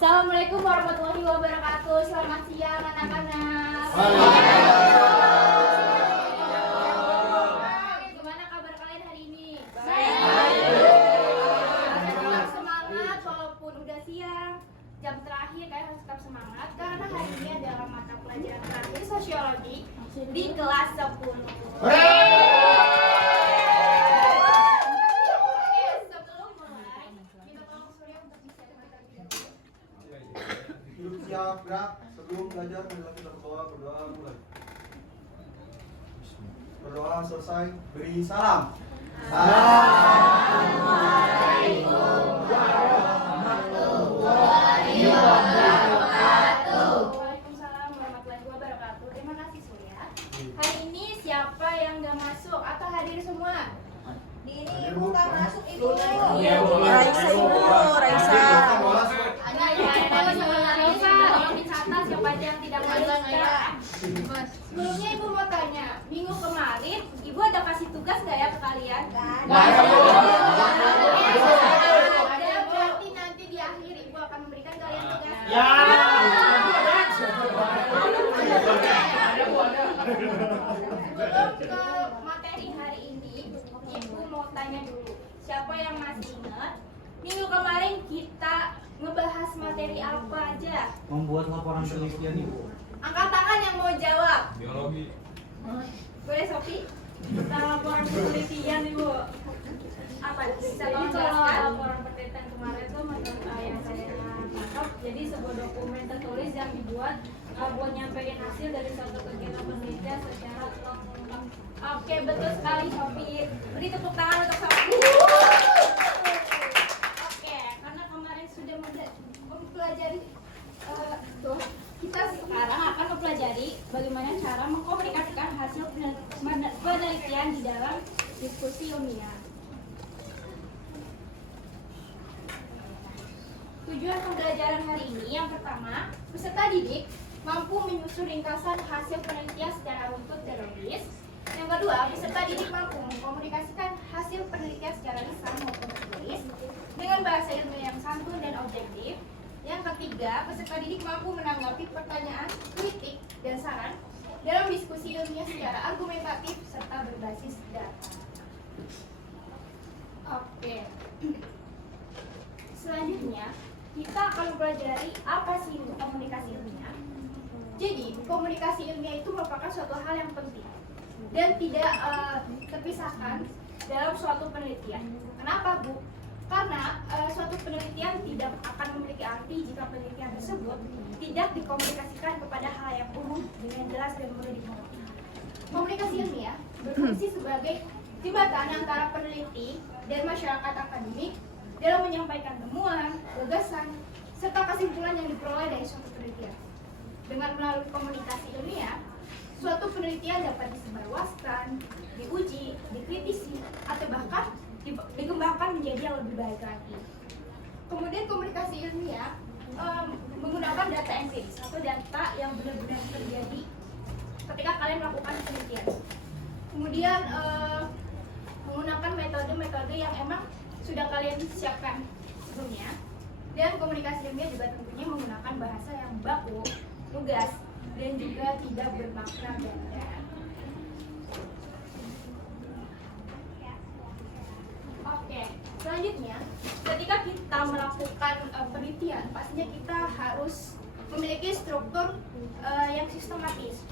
Assalamualaikum warahmatullahi wabarakatuh. Selamat siang anak-anak. Gimana kabar kalian hari ini? Tetap semangat walaupun udah siang. Jam terakhir kalian harus tetap semangat karena hari ini adalah mata pelajaran terakhir sosiologi di kelas 10. Siap, gerak. Sebelum belajar, marilah kita berdoa mulai. Berdoa selesai, beri salam. Assalamualaikum warahmatullahi wabarakatuh. Waalaikumsalam warahmatullahi wabarakatuh. Terima kasih Surya. Hari ini siapa yang nggak masuk atau hadir semua? Di ini ibu tak masuk ibu. Iya, Bu. Raisa ibu, Raisa. Ada Raisa. Tolong dicatat siapa aja yang tidak masuk ya. Sebelumnya ibu mau tanya, minggu kemarin ibu ada kasih tugas nggak ya ke kalian? Ada, berarti nanti di akhir ibu akan memberikan kalian tugas. Ya. Sebelum ke materi hari ini, ibu mau tanya dulu, siapa yang masih ingat minggu kemarin kita ngebahas materi apa aja? Membuat laporan penelitian Ibu. Angkat tangan yang mau jawab. Biologi. Boleh Sofi? Kita laporan penelitian ibu. Apa? Bisa tolong jelaskan? Laporan penelitian kemarin itu menurut yang saya tangkap, jadi sebuah dokumen tertulis yang dibuat buat nyampein hasil dari suatu kegiatan penelitian secara lengkap. Oke, betul sekali Sofi. Beri tepuk tangan untuk Sofi. Oke, karena kemarin sudah mempelajari kita sekarang akan mempelajari bagaimana cara mengkomunikasikan hasil penelitian di dalam diskusi ilmiah. Tujuan pembelajaran hari ini yang pertama, peserta didik mampu menyusun ringkasan hasil penelitian secara runtut dan logis. Yang kedua, peserta didik mampu mengkomunikasikan hasil penelitian secara lisan maupun tertulis dengan bahasa ilmiah yang santun dan objektif. Yang ketiga, peserta didik mampu menanggapi pertanyaan, kritik, dan saran dalam diskusi ilmiah secara argumentatif serta berbasis data. Oke. Selanjutnya, kita akan mempelajari apa sih itu komunikasi ilmiah. Jadi, komunikasi ilmiah itu merupakan suatu hal yang penting dan tidak terpisahkan dalam suatu penelitian. Kenapa, Bu? Karena suatu penelitian tidak akan memiliki arti jika penelitian tersebut tidak dikomunikasikan kepada hal yang umum dengan jelas dan mudah dimengerti. Komunikasi ilmiah berfungsi sebagai jembatan antara peneliti dan masyarakat akademik dalam menyampaikan temuan, gagasan, serta kesimpulan yang diperoleh dari suatu penelitian. Dengan melalui komunikasi ilmiah, suatu penelitian dapat disebarluaskan, diuji, dikritisi, atau bahkan dikembangkan menjadi yang lebih baik lagi. Kemudian komunikasi ilmiah menggunakan data empiris atau data yang benar-benar terjadi ketika kalian melakukan penelitian. Kemudian menggunakan metode-metode yang emang sudah kalian siapkan sebelumnya. Dan komunikasi ilmiah juga tentunya menggunakan bahasa yang baku, lugas, dan juga tidak bermakna ganda. Oke, selanjutnya ketika kita melakukan penelitian, pastinya kita harus memiliki struktur yang sistematis.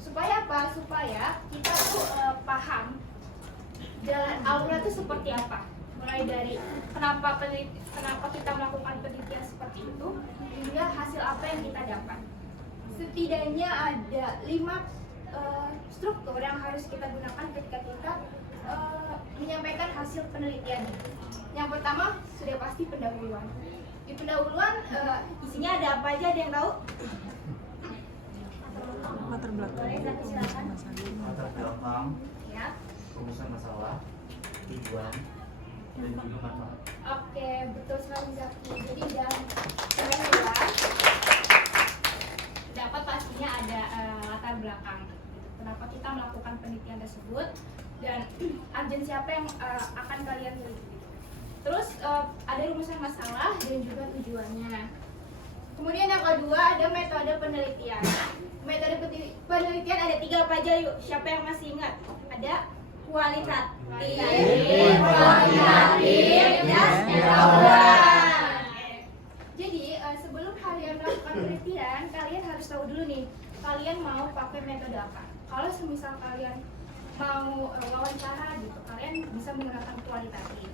Supaya apa? Supaya kita tuh paham jalan alurnya itu seperti apa. Mulai dari kenapa kita melakukan penelitian seperti itu, hingga hasil apa yang kita dapat. Setidaknya ada 5 struktur yang harus kita gunakan ketika kita menyampaikan hasil penelitian. Yang pertama sudah pasti pendahuluan. Di pendahuluan isinya ada apa aja? Ada yang tahu? Latar belakang. Boleh, Zaki, silakan. Latar belakang, Ya. rumusan masalah, tujuan, dan juga manfaat. Oke, betul sekali Zaki. Jadi dalam pendahuluan dapat pastinya ada latar belakang. Kenapa kita melakukan penelitian tersebut dan urgensi apa yang akan kalian miliki. Terus ada rumusan masalah dan juga tujuannya. Kemudian yang kedua ada metode penelitian. Metode penelitian ada 3 apa aja yuk? Siapa yang masih ingat? Ada kualitatif, kuantitatif, dan evaluasi. Jadi sebelum kalian melakukan penelitian, kalian harus tahu dulu nih, kalian mau pakai metode apa. Kalau semisal kalian mau wawancara gitu, kalian bisa menggunakan kualitatif.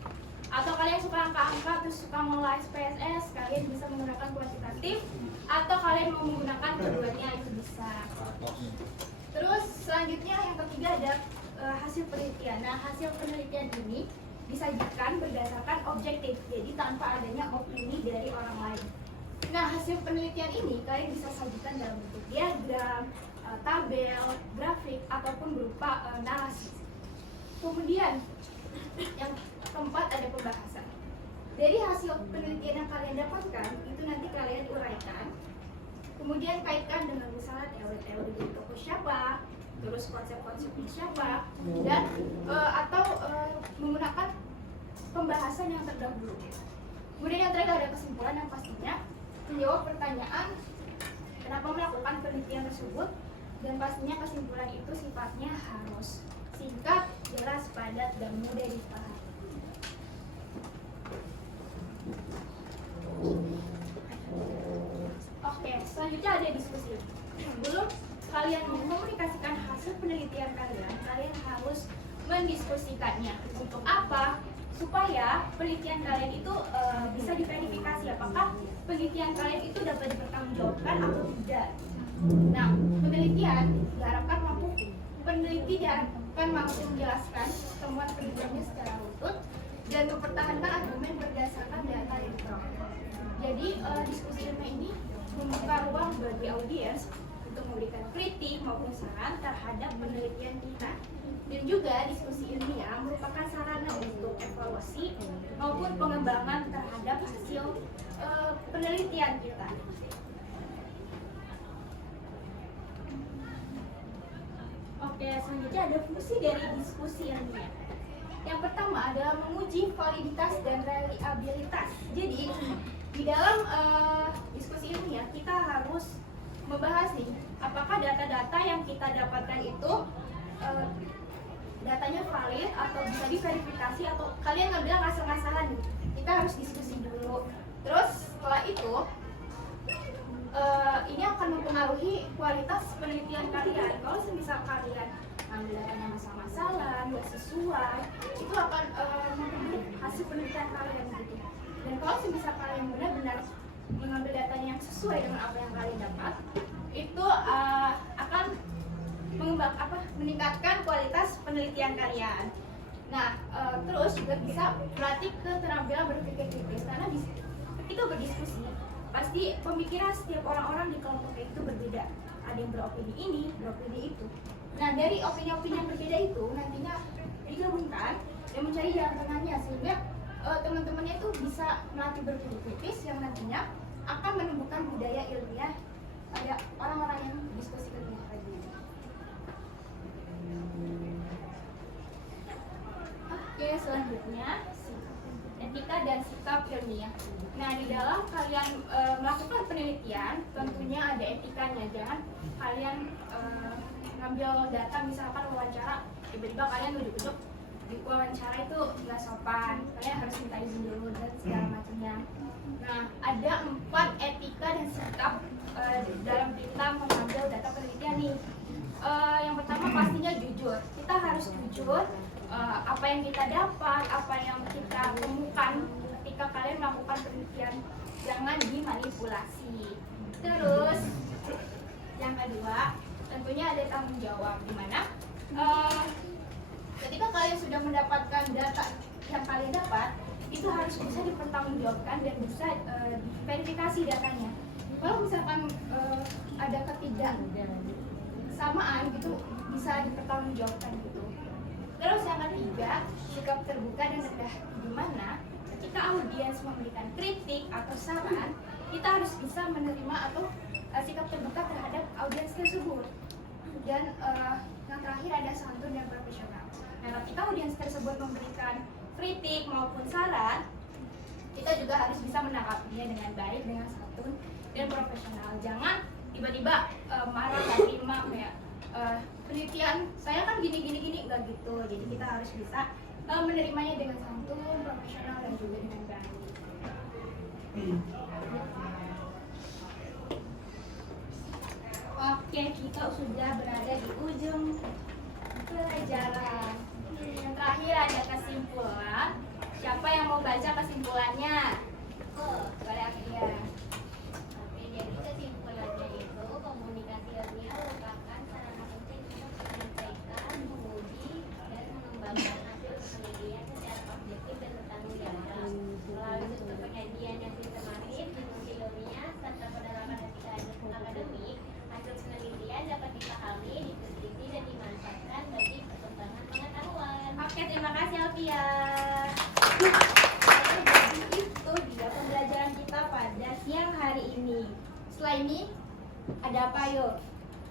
Atau kalian suka angka-angka terus suka mulai PSS, kalian bisa menggunakan kuantitatif. Atau kalian mau menggunakan keduanya, itu bisa. Terus selanjutnya yang ketiga ada hasil penelitian. Nah, hasil penelitian ini disajikan berdasarkan objektif, jadi tanpa adanya opini dari orang lain. Nah, hasil penelitian ini kalian bisa sajikan dalam bentuk diagram, tabel, grafik, ataupun berupa narasi. Kemudian yang keempat ada pembahasan. Dari hasil penelitian yang kalian dapatkan itu nanti kalian uraikan, kemudian kaitkan dengan misalnya teori-teori dari tokoh siapa, terus konsep-konsepnya siapa, dan atau menggunakan pembahasan yang terdahulu. Kemudian yang terakhir ada kesimpulan yang pastinya menjawab pertanyaan kenapa melakukan penelitian tersebut, dan pastinya kesimpulan itu sifatnya harus singkat, jelas, padat, dan mudah dipahami. Oke, selanjutnya ada diskusi. Sebelum kalian mengkomunikasikan hasil penelitian kalian, kalian harus mendiskusikannya. Untuk apa? Supaya penelitian kalian itu bisa diverifikasi apakah penelitian kalian itu dapat dipertanggungjawabkan atau tidak. Nah, penelitian diharapkan peneliti akan mampu menjelaskan temuan penelitiannya secara utuh dan mempertahankan argumen berdasarkan data yang diperoleh. Jadi diskusi ilmiah ini membuka ruang bagi audiens untuk memberikan kritik maupun saran terhadap penelitian kita. Dan juga diskusi ilmiah merupakan sarana untuk evaluasi maupun pengembangan terhadap hasil penelitian kita. Oke, selanjutnya ada fungsi dari diskusi ilmiah. Yang pertama adalah menguji validitas dan reliabilitas. Jadi di dalam diskusi ilmiah kita harus membahas nih, apakah data-data yang kita dapatkan itu datanya valid atau bisa diverifikasi, atau kalian nggak bilang ngasal-ngasalan nih. Kita harus diskusi dulu. Terus setelah itu ini akan mempengaruhi kualitas penelitian kalian. Kalau semisal kalian ambil datanya masalah-masalah, nggak sesuai, itu akan mempengaruhi hasil penelitian kalian gitu. Dan kalau semisal kalian benar-benar mengambil datanya yang sesuai dengan apa yang kalian dapat, itu akan meningkatkan kualitas penelitian kalian. Nah, terus juga bisa melatih keterampilan berpikir kritis, karena ketika berdiskusi pasti pemikiran setiap orang-orang di kelompok itu berbeda. Ada yang beropini ini, beropini itu. Nah, dari opini-opini yang berbeda itu nantinya digabungkan dan mencari jalan tengahnya, sehingga teman-temannya itu bisa melatih berpikir kritis yang nantinya akan menumbuhkan budaya ilmiah pada orang-orang yang diskusi ilmiah tadi. Oke, selanjutnya etika dan sikap ilmiah. Nah, di dalam kalian melakukan penelitian, tentunya ada etikanya. Jangan kalian ngambil data, misalkan wawancara, tiba-tiba kalian ujuk-ujuk di wawancara itu nggak sopan. Kalian harus minta izin dulu dan segala macamnya. Nah, ada 4 etika dan sikap dalam kita mengambil data penelitian nih. Yang pertama pastinya jujur. Kita harus jujur. Apa yang kita dapat, apa yang kita temukan ketika kalian melakukan penelitian, jangan dimanipulasi. Terus yang kedua tentunya ada tanggung jawab, di mana ketika kalian sudah mendapatkan data yang kalian dapat, itu harus bisa dipertanggungjawabkan dan bisa diverifikasi datanya. Kalau misalkan ada ketidaksamaan gitu, bisa dipertanggungjawabkan gitu. Terus yang ketiga, sikap terbuka dan rendah, di mana ketika audiens memberikan kritik atau saran, kita harus bisa menerima atau sikap terbuka terhadap audiens tersebut. Dan yang terakhir ada santun dan profesional. Nah, ketika audiens tersebut memberikan kritik maupun saran, kita juga harus bisa menanggapinya dengan baik, dengan santun dan profesional. Jangan tiba-tiba marah dan terima kayak penelitian saya kan gini nggak gitu. Jadi kita harus bisa menerimanya dengan santun, profesional dan juga dengan baik. Oke, kita sudah berada di ujung pelajaran. Yang terakhir ada kesimpulan. Siapa yang mau baca kesimpulannya? Boleh Akhirnya. Oke, jadi kesimpulannya itu komunikasi ilmiah merupakan sarana penting untuk menyampaikan, menguji, dan mengembangkan hasil penelitian secara objektif dan bertanggung jawab. Melalui struktur penyajian yang sistematis, diskusi ilmiah, serta penerapan etika akademik, hasil penelitian dapat dipahami, diteliti, dan dimanfaatkan bagi perkembangan pengetahuan. Oke, terima kasih Alfia. Itu dia pembelajaran kita pada siang hari ini. Setelah ini ada apa yuk?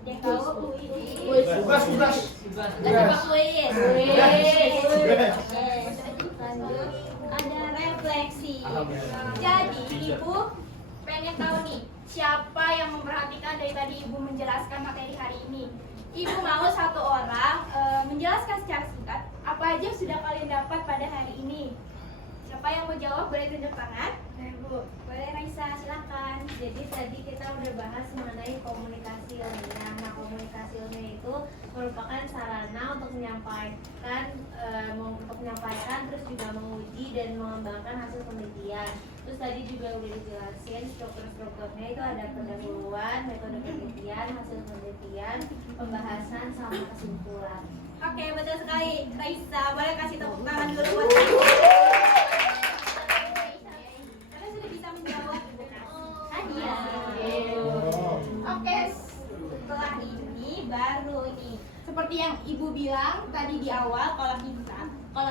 Dia tahu Tugas. ada apa kuis? Oke, lanjut ada refleksi. Jadi ibu pengen tahu nih siapa yang memperhatikan dari tadi ibu menjelaskan materi hari ini. Ibu mau satu orang menjelaskan secara singkat apa aja yang sudah kalian dapat pada hari ini. Siapa yang mau jawab boleh tunjuk tangan. Bu, boleh Raisa, silakan. Jadi tadi kita udah bahas mengenai komunikasi ilmiah. Nah, komunikasi ilmiah itu merupakan sarana untuk menyampaikan, terus juga menguji dan mengembangkan hasil penelitian. Terus tadi juga udah dijelasin struktur-strukturnya itu ada pendahuluan, metode penelitian, hasil penelitian, pembahasan sama kesimpulan. Oke, betul sekali. Raisa, boleh kasih tepuk tangan dulu buat karena sudah bisa menjawab. Hadiah. Oke, setelah ini baru nih. Seperti yang ibu bilang tadi di awal, kalau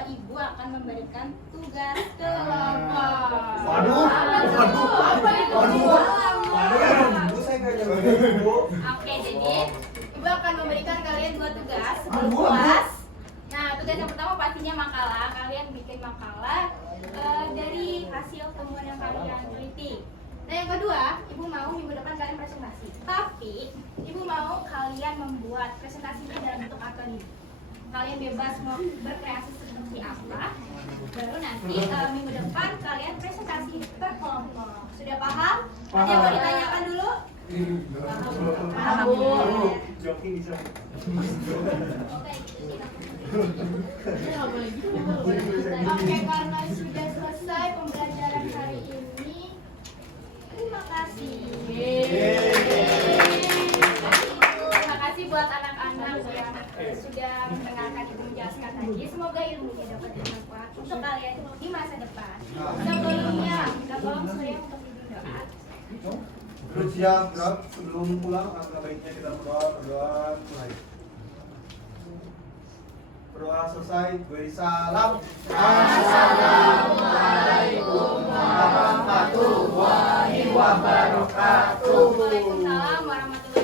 ibu akan memberikan tugas kelompok. Waduh. Apa itu? Ibu saya nggak jawab ibu. Oke, jadi ibu akan memberikan kalian 2 tugas sebelum puas. Nah, tugas yang pertama pastinya makalah. Kalian bikin makalah dari hasil temuan yang kalian teliti. Nah, yang kedua, ibu mau minggu depan kalian presentasi. Tapi, ibu mau kalian membuat presentasinya dalam bentuk akademik. Kalian bebas mau berkreasi seperti apa. Baru nanti minggu depan kalian presentasi per kelompok. Sudah paham? Ada yang mau ditanyakan dulu? Paham. Joki bisa. Oke, karena sudah selesai pembelajaran hari ini, terima kasih. Terima kasih buat anak-anak yang sudah mendengarkan ibu menjelaskan tadi. Semoga ilmunya dapat bermanfaat untuk kalian di masa depan. Sebelumnya, minta tolong saya untuk bimbing doa. Terus siap, sebelum pulang, angka baiknya kita berdoa mulai. Berdoa selesai, beri salam. Assalamualaikum warahmatullahi wabarakatuh. Waalaikumsalam warahmatullahi